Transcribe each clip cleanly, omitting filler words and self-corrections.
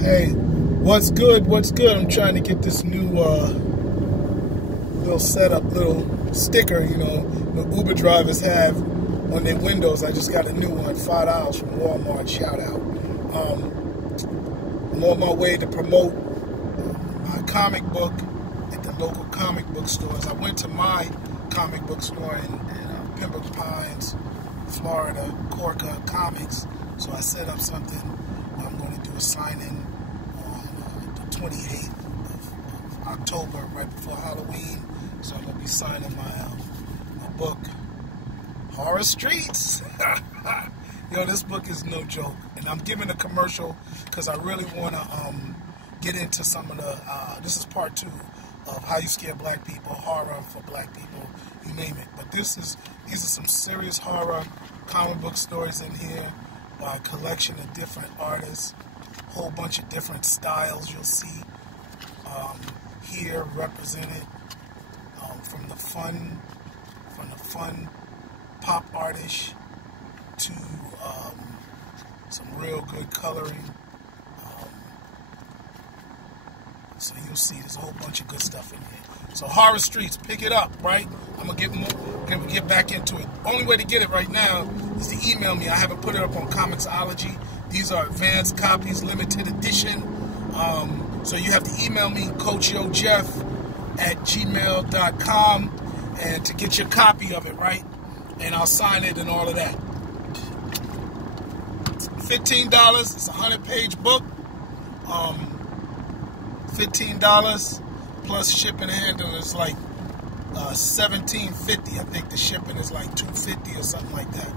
Hey, what's good? What's good? I'm trying to get this new little setup, little sticker, the Uber drivers have on their windows. I just got a new one, $5 from Walmart, shout out. I'm on my way to promote my comic book at the local comic book stores. I went to my comic book store in Pembroke Pines, Florida, Corca Comics. So I set up something. I'm going to do a signing on the 28th of October, right before Halloween. So I'm going to be signing my book, Horror Streets. Yo, this book is no joke. And I'm giving a commercial because I really want to get into some of the, this is part 2 of how you scare black people, horror for black people, you name it. But these are some serious horror comic book stories in here by a collection of different artists, a whole bunch of different styles you'll see here represented, from the fun pop artists to some real good coloring. So you'll see there's a whole bunch of good stuff in here. So Horror Streets, pick it up, right? I'm gonna get back into it. Only way to get it right now is to email me. I haven't put it up on Comixology. These are advanced copies, limited edition. So you have to email me, CoachYoJeff@gmail.com, and to get your copy of it, right? And I'll sign it and all of that. $15. It's a 100-page book. $15 plus shipping and handling is like $17.50. I think the shipping is like $2.50 or something like that.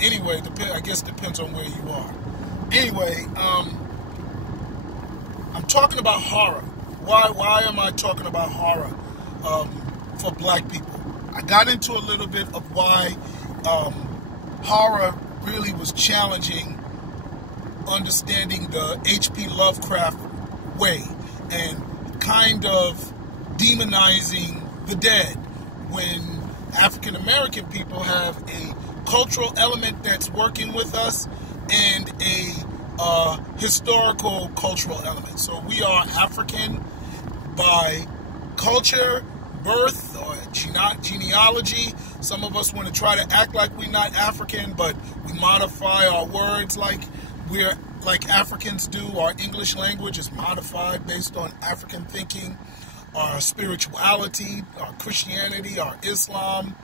Anyway, I guess it depends on where you are. Anyway, I'm talking about horror. Why am I talking about horror for black people? I got into a little bit of why horror really was challenging understanding the H.P. Lovecraft way and kind of demonizing the dead when African American people have a cultural element that's working with us and a historical cultural element. So we are African by culture, birth, or genealogy. Some of us want to try to act like we're not African, but we modify our words like Africans do. Our English language is modified based on African thinking. Our spirituality, our Christianity, our Islam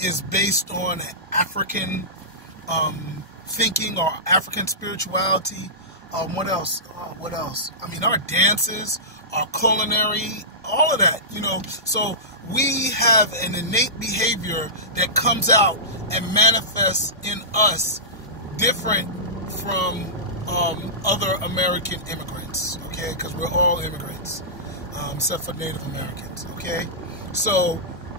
is based on African thinking or African spirituality. What else? I mean, our dances, our culinary, all of that, So we have an innate behavior that comes out and manifests in us different from other American immigrants, okay? Because we're all immigrants, except for Native Americans, okay? So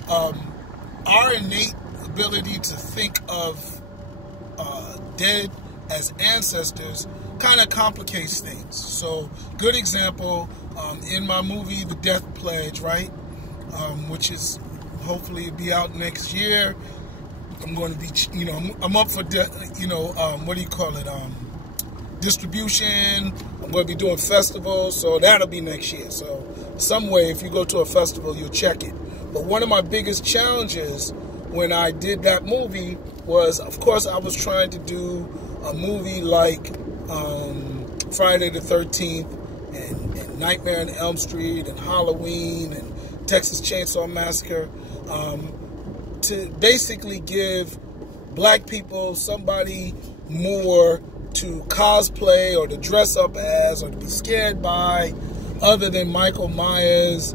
our innate ability to think of dead as ancestors kind of complicates things. So, good example, in my movie, The Death Pledge, right? Which is hopefully be out next year. I'm going to be, I'm up for, what do you call it? Distribution. I'm going to be doing festivals, so that'll be next year. So, some way, if you go to a festival, you'll check it. But one of my biggest challenges when I did that movie was, of course, I was trying to do a movie like Friday the 13th and Nightmare on Elm Street and Halloween and Texas Chainsaw Massacre, to basically give black people somebody more to cosplay or to dress up as or to be scared by other than Michael Myers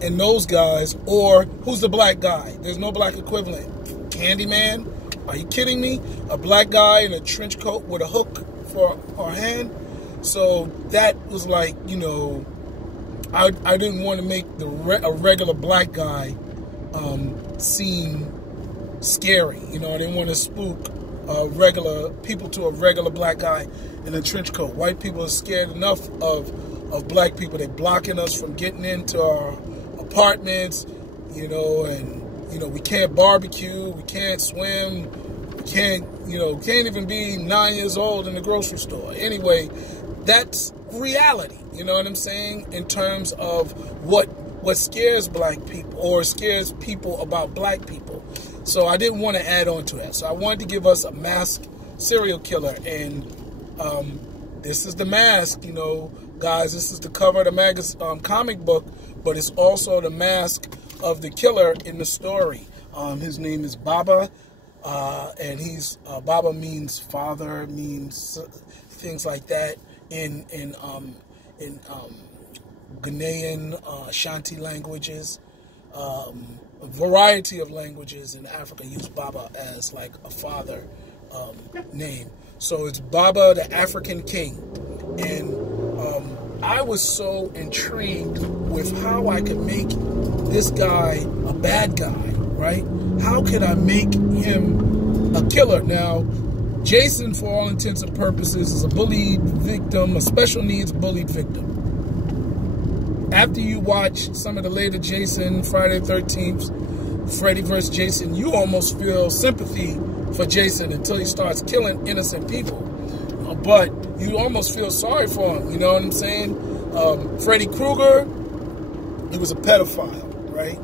and those guys. Or who's the black guy? There's no black equivalent. Candyman? Are you kidding me? A black guy in a trench coat with a hook for a hand? So that was like, I didn't want to make a regular black guy seem scary. I didn't want to spook regular people to a regular black guy in a trench coat. White people are scared enough of black people. They're blocking us from getting into our apartments, and we can't barbecue, we can't swim, we can't even be 9 years old in the grocery store. Anyway, that's reality. You know what I'm saying? In terms of what scares black people or scares people about black people. So I didn't want to add on to that. So I wanted to give us a masked serial killer. And this is the mask, you know, guys. This is the cover of the comic book, but it's also the mask of the killer in the story. His name is Baba, and he's Baba means father, means things like that in Ghanaian, Ashanti languages. A variety of languages in Africa use Baba as like a father name. So it's Baba, the African king. And I was so intrigued with how I could make this guy a bad guy, right? How could I make him a killer? Now, Jason, for all intents and purposes, is a bullied victim, a special needs bullied victim. After you watch some of the later Jason, Friday the 13th, Freddy vs. Jason, you almost feel sympathy for Jason until he starts killing innocent people. But you almost feel sorry for him, you know what I'm saying? Freddy Krueger, he was a pedophile, right?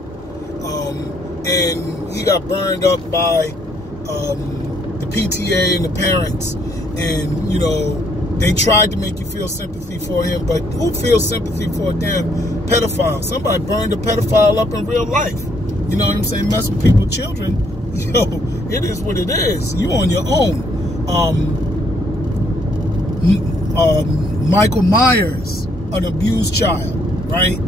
And he got burned up by the PTA and the parents. And, you know, they tried to make you feel sympathy for him, but who feels sympathy for a damn pedophile? Somebody burned a pedophile up in real life. You know what I'm saying? Mess with people's children. Yo, it is what it is. You on your own. Michael Myers, an abused child, right?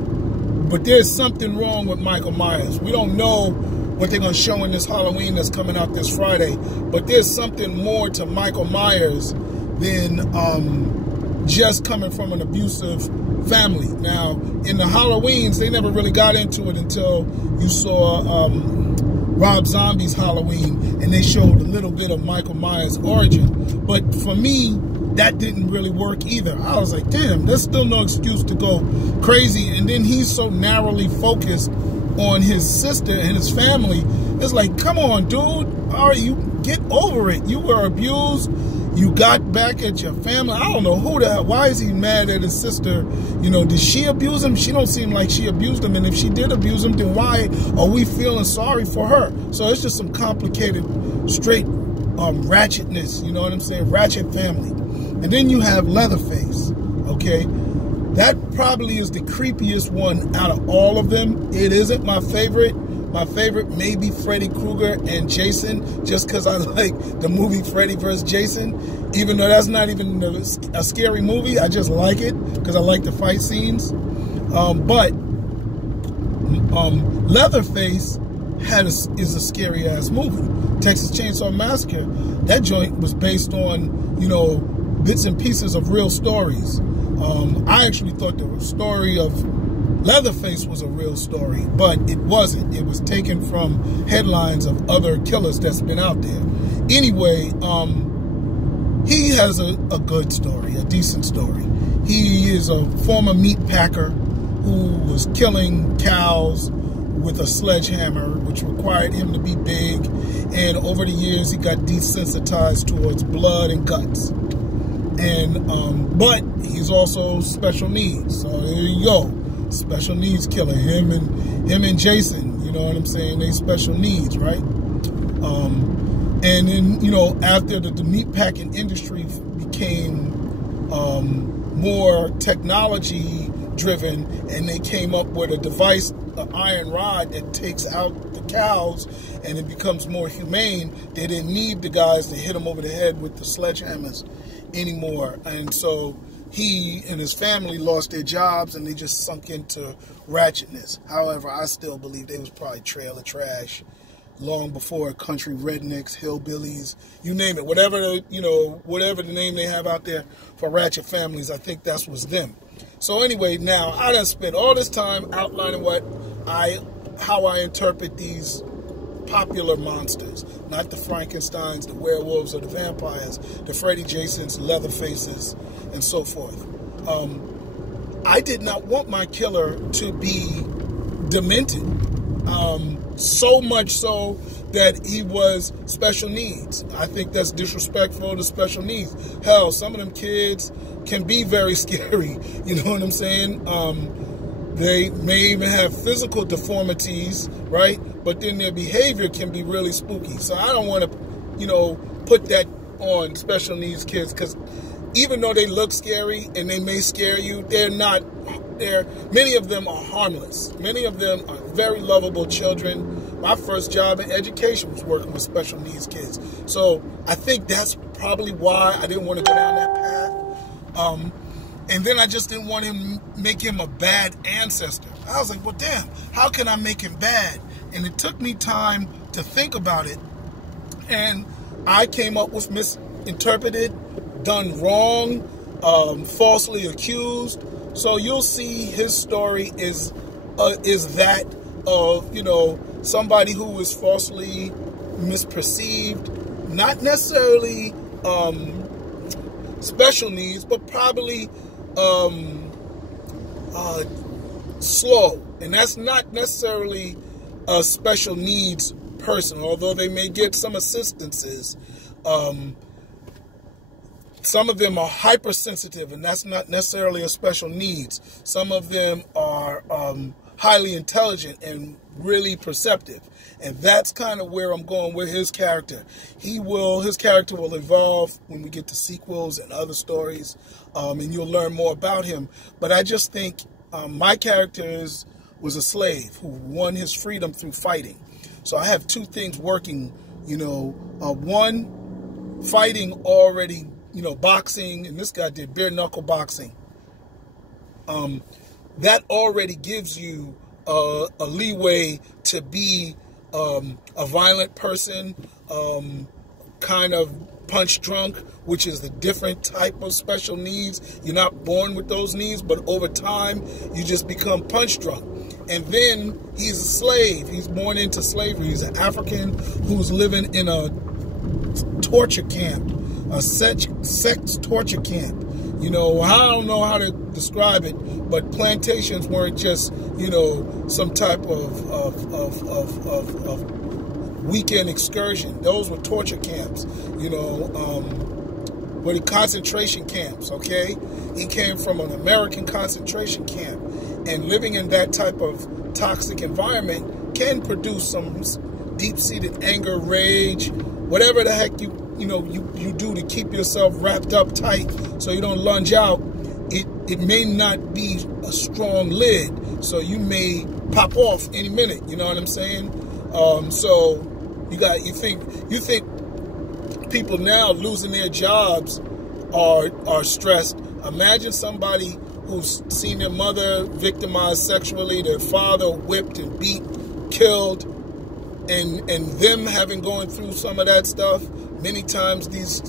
But there's something wrong with Michael Myers. We don't know what they're going to show in this Halloween that's coming out this Friday, but there's something more to Michael Myers than just coming from an abusive family. Now, in the Halloweens, they never really got into it until you saw Rob Zombie's Halloween, and they showed a little bit of Michael Myers' origin. But for me, that didn't really work either. I was like, damn, there's still no excuse to go crazy. And then he's so narrowly focused on his sister and his family. It's like, come on, dude. All right, you get over it. You were abused. You got back at your family. I don't know who the hell. Why is he mad at his sister? You know, did she abuse him? She don't seem like she abused him. And if she did abuse him, then why are we feeling sorry for her? So it's just some complicated, straight ratchetness. You know what I'm saying? Ratchet family. And then you have Leatherface. Okay, that probably is the creepiest one out of all of them. It isn't my favorite. My favorite may be Freddy Krueger and Jason, just because I like the movie Freddy vs. Jason. Even though that's not even a scary movie, I just like it because I like the fight scenes. But Leatherface is a scary ass movie. Texas Chainsaw Massacre, that joint was based on, you know, bits and pieces of real stories. I actually thought the story of Leatherface was a real story, but it wasn't. It was taken from headlines of other killers that's been out there. Anyway, he has a good story, a decent story. He is a former meat packer who was killing cows with a sledgehammer, which required him to be big. And over the years, he got desensitized towards blood and guts. And but he's also special needs. So there you go. Special needs killer. Him and Jason, you know what I'm saying? They special needs, right? And then, you know, after the meat packing industry became more technology driven, and they came up with a device, an iron rod that takes out the cows, and it becomes more humane. They didn't need the guys to hit them over the head with the sledgehammers anymore. And so he and his family lost their jobs, and they just sunk into ratchetness. However, I still believe they was probably trailer trash long before country rednecks, hillbillies, you name it. Whatever the name they have out there for ratchet families, I think that was them. So anyway, now I done spent all this time outlining how I interpret these popular monsters, not the Frankensteins, the werewolves, or the vampires, the Freddy Jasons, Leatherfaces, and so forth. I did not want my killer to be demented. So much so that he was special needs. I think that's disrespectful to special needs. Hell, some of them kids can be very scary. You know what I'm saying? They may even have physical deformities, right? But then their behavior can be really spooky. So I don't want to, put that on special needs kids, because even though they look scary and they may scare you, they're not. Many of them are harmless. Many of them are very lovable children. My first job in education was working with special needs kids. So I think that's probably why I didn't want to go down that path. And then I just didn't want to make him a bad ancestor. I was like, well, damn, how can I make him bad? And it took me time to think about it. And I came up with misinterpreted, done wrong, falsely accused. So you'll see his story is that of, somebody who was falsely misperceived, not necessarily special needs, but probably slow. And that's not necessarily a special needs person, although they may get some assistances. Some of them are hypersensitive, and that's not necessarily a special needs. Some of them are highly intelligent and really perceptive. And that's kind of where I'm going with his character. His character will evolve when we get to sequels and other stories, and you'll learn more about him. But I just think my character was a slave who won his freedom through fighting. So I have two things working, one, fighting already, boxing, and this guy did bare knuckle boxing. That already gives you a leeway to be a violent person, kind of punch drunk, which is the different type of special needs. You're not born with those needs, but over time, you just become punch drunk. And then he's a slave. He's born into slavery. He's an African who's living in a torture camp, a sex torture camp. I don't know how to describe it, but plantations weren't just, some type of weekend excursion. Those were torture camps, were the concentration camps, okay? He came from an American concentration camp, and living in that type of toxic environment can produce some deep-seated anger, rage, whatever the heck you do to keep yourself wrapped up tight so you don't lunge out. It may not be a strong lid, so you may pop off any minute. You know what I'm saying? So you think people now losing their jobs are stressed. Imagine somebody who's seen their mother victimized sexually, their father whipped and beat, killed, and them having gone through some of that stuff. Many times these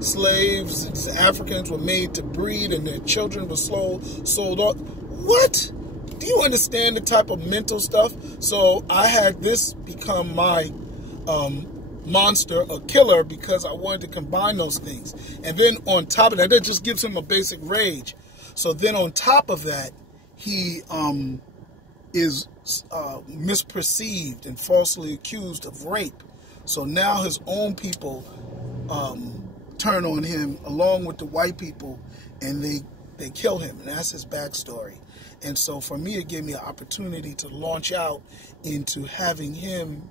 slaves, these Africans were made to breed, and their children were sold off. What? Do you understand the type of mental stuff? So I had this become my monster, a killer, because I wanted to combine those things. And then on top of that, that just gives him a basic rage. So then on top of that, he is misperceived and falsely accused of rape. So now his own people turn on him along with the white people, and they kill him. And that's his backstory. And so for me, it gave me an opportunity to launch out into having him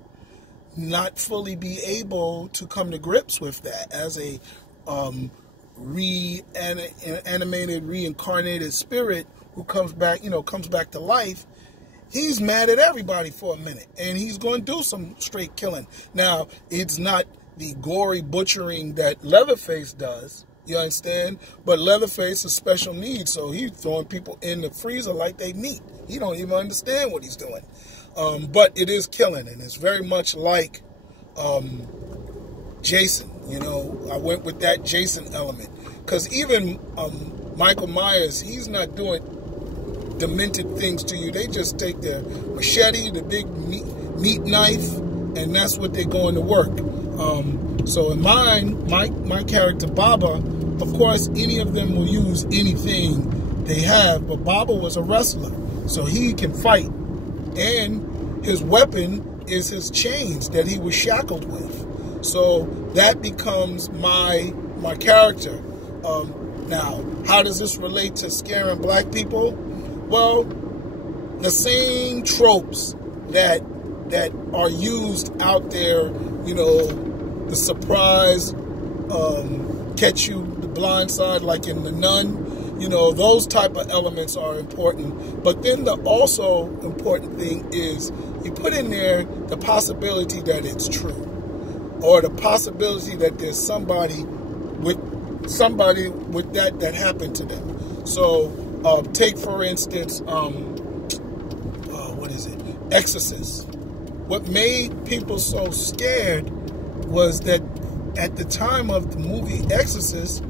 not fully be able to come to grips with that as a reanimated, reincarnated spirit who comes back to life. He's mad at everybody for a minute, and he's going to do some straight killing. Now, it's not the gory butchering that Leatherface does, you understand? But Leatherface is special needs, so he's throwing people in the freezer like they meat. He don't even understand what he's doing. But it is killing, and it's very much like Jason. I went with that Jason element. Because even Michael Myers, he's not doing demented things to you. They just take their machete, the big meat knife, and that's what they're going to work. So in mine, my character Baba, of course, any of them will use anything they have, but Baba was a wrestler, so he can fight, and his weapon is his chains that he was shackled with. So that becomes my character. Now, how does this relate to scaring black people? Well, the same tropes that are used out there, you know, the surprise, catch you the blind side, like in The Nun, you know, those type of elements are important. But then the also important thing is you put in there the possibility that it's true, or the possibility that there's somebody with that happened to them. So take, for instance, what is it? Exorcist. What made people so scared was that at the time of the movie Exorcist,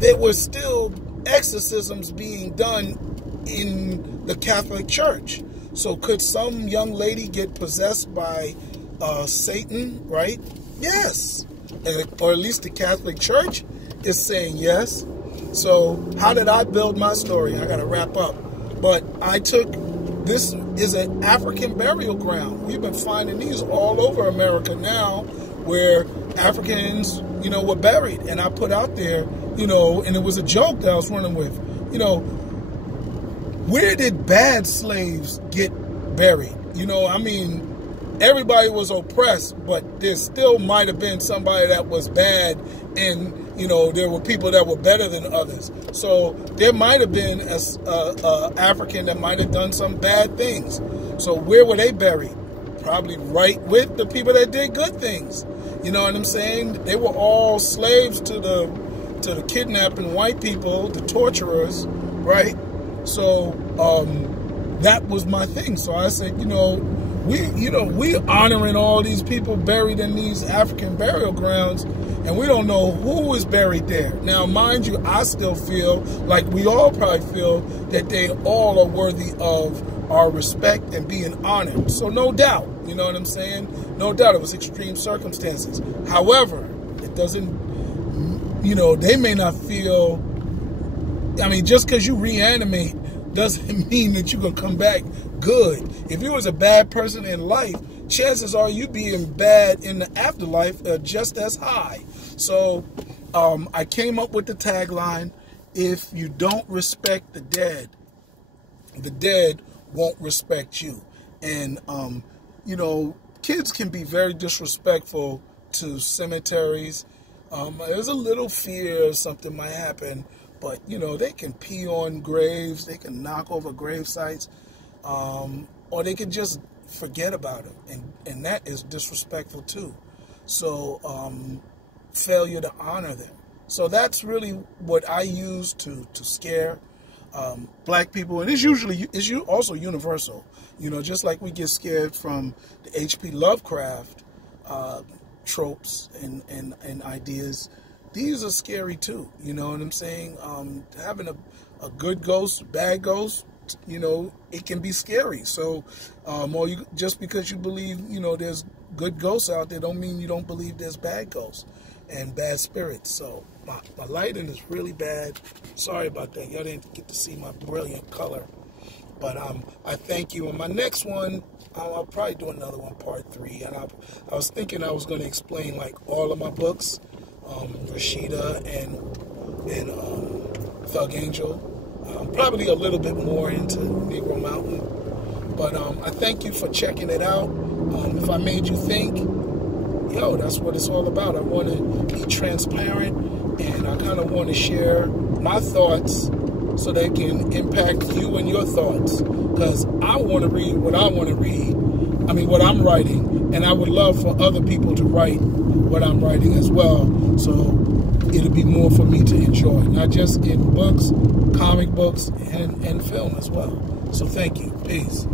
there were still exorcisms being done in the Catholic Church. So could some young lady get possessed by Satan, right? Yes. Or at least the Catholic Church is saying yes. So how did I build my story? I got to wrap up. But this is an African burial ground. We've been finding these all over America now, where Africans, you know, were buried. And I put out there, you know, and it was a joke that I was running with, you know, where did bad slaves get buried? You know, I mean, everybody was oppressed, but there still might have been somebody that was bad, and, you know, there were people that were better than others. So there might have been a African that might have done some bad things. So where were they buried? Probably right with the people that did good things. You know what I'm saying? They were all slaves to the kidnapping white people, the torturers, right? So that was my thing. So I said, we honoring all these people buried in these African burial grounds, and we don't know who is buried there. Now, mind you, I still feel like we all probably feel that they all are worthy of our respect and being honored. So no doubt, you know what I'm saying? No doubt it was extreme circumstances. However, it doesn't, you know, they may not feel, I mean, just because you reanimate doesn't mean that you're going to come back good. If you was a bad person in life, chances are you being bad in the afterlife are just as high. So I came up with the tagline, if you don't respect the dead won't respect you. And, you know, kids can be very disrespectful to cemeteries. There's a little fear something might happen, but, you know, they can pee on graves, they can knock over grave sites, or they can just forget about it. And that is disrespectful too. So failure to honor them. So that's really what I use to scare black people. And it's also universal. You know, just like we get scared from the H.P. Lovecraft tropes and ideas, these are scary too. You know what I'm saying? Having a good ghost, bad ghost, you know, it can be scary. So, just because you believe, you know, there's good ghosts out there, don't mean you don't believe there's bad ghosts and bad spirits. So, my lighting is really bad. Sorry about that. Y'all didn't get to see my brilliant color. But I thank you. And my next one, I'll probably do another one, part 3. And I was thinking I was going to explain like all of my books, Rashida and Thug Angel. Probably a little bit more into Negro Mountain. But I thank you for checking it out. If I made you think, yo, that's what it's all about. I want to be transparent, and I kind of want to share my thoughts so they can impact you and your thoughts. Because I want to read what I want to read. I mean, what I'm writing. And I would love for other people to write what I'm writing as well. So it'll be more for me to enjoy. Not just in books, comic books, and film as well. So thank you. Peace.